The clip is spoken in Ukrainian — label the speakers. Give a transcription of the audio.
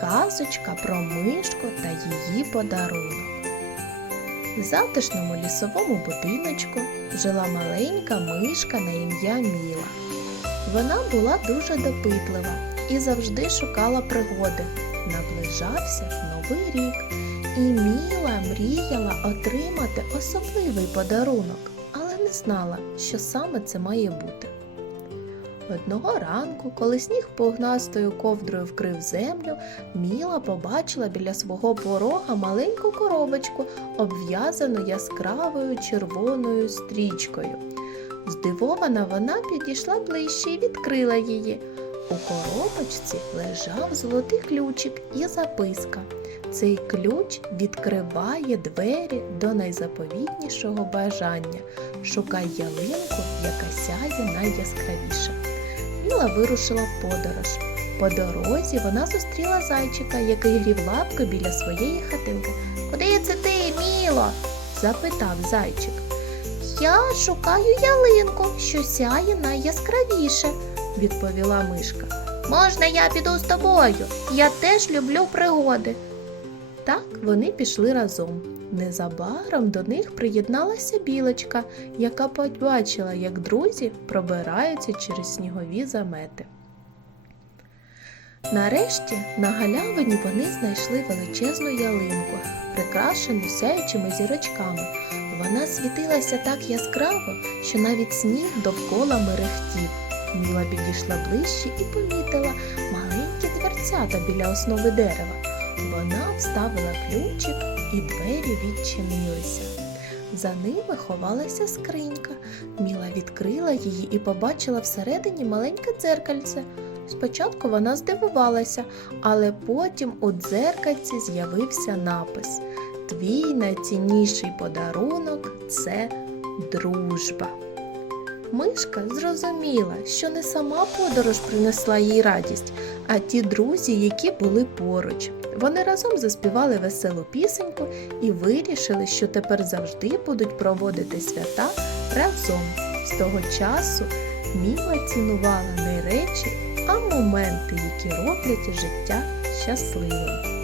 Speaker 1: Казочка про мишку та її подарунок. В затишному лісовому будиночку жила маленька мишка на ім'я Міла. Вона була дуже допитлива і завжди шукала пригоди. Наближався новий рік, і Міла мріяла отримати особливий подарунок, але не знала, що саме це має бути. Одного ранку, коли сніг погнастою ковдрою вкрив землю, Міла побачила біля свого порога маленьку коробочку, обв'язану яскравою червоною стрічкою. Здивована, вона підійшла ближче і відкрила її. У коробочці лежав золотий ключик і записка. Цей ключ відкриває двері до найзаповітнішого бажання. Шукай ялинку, яка сяє найяскравіше. Міла вирушила в подорож. По дорозі вона зустріла зайчика, який грів лапки біля своєї хатинки. Куди це ти, Міло? запитав зайчик. Я шукаю ялинку, що сяє найяскравіше, відповіла мишка. Можна я піду з тобою? Я теж люблю пригоди. Так вони пішли разом. Незабаром до них приєдналася білочка, яка побачила, як друзі пробираються через снігові замети. Нарешті на галявині вони знайшли величезну ялинку, прикрашену сяючими зірочками. Вона світилася так яскраво, що навіть сніг довкола мерехтів. Міла підійшла ближче і помітила маленькі дверцята біля основи дерева. Вона вставила ключик і двері відчинилися. За ними ховалася скринька. Міла відкрила її і побачила всередині маленьке дзеркальце. Спочатку вона здивувалася, але потім у дзеркальці з'явився напис Твій найцінніший подарунок це дружба. Мишка зрозуміла, що не сама подорож принесла їй радість, а ті друзі, які були поруч. Вони разом заспівали веселу пісеньку і вирішили, що тепер завжди будуть проводити свята разом. З того часу Міла цінувала не речі, а моменти, які роблять життя щасливим.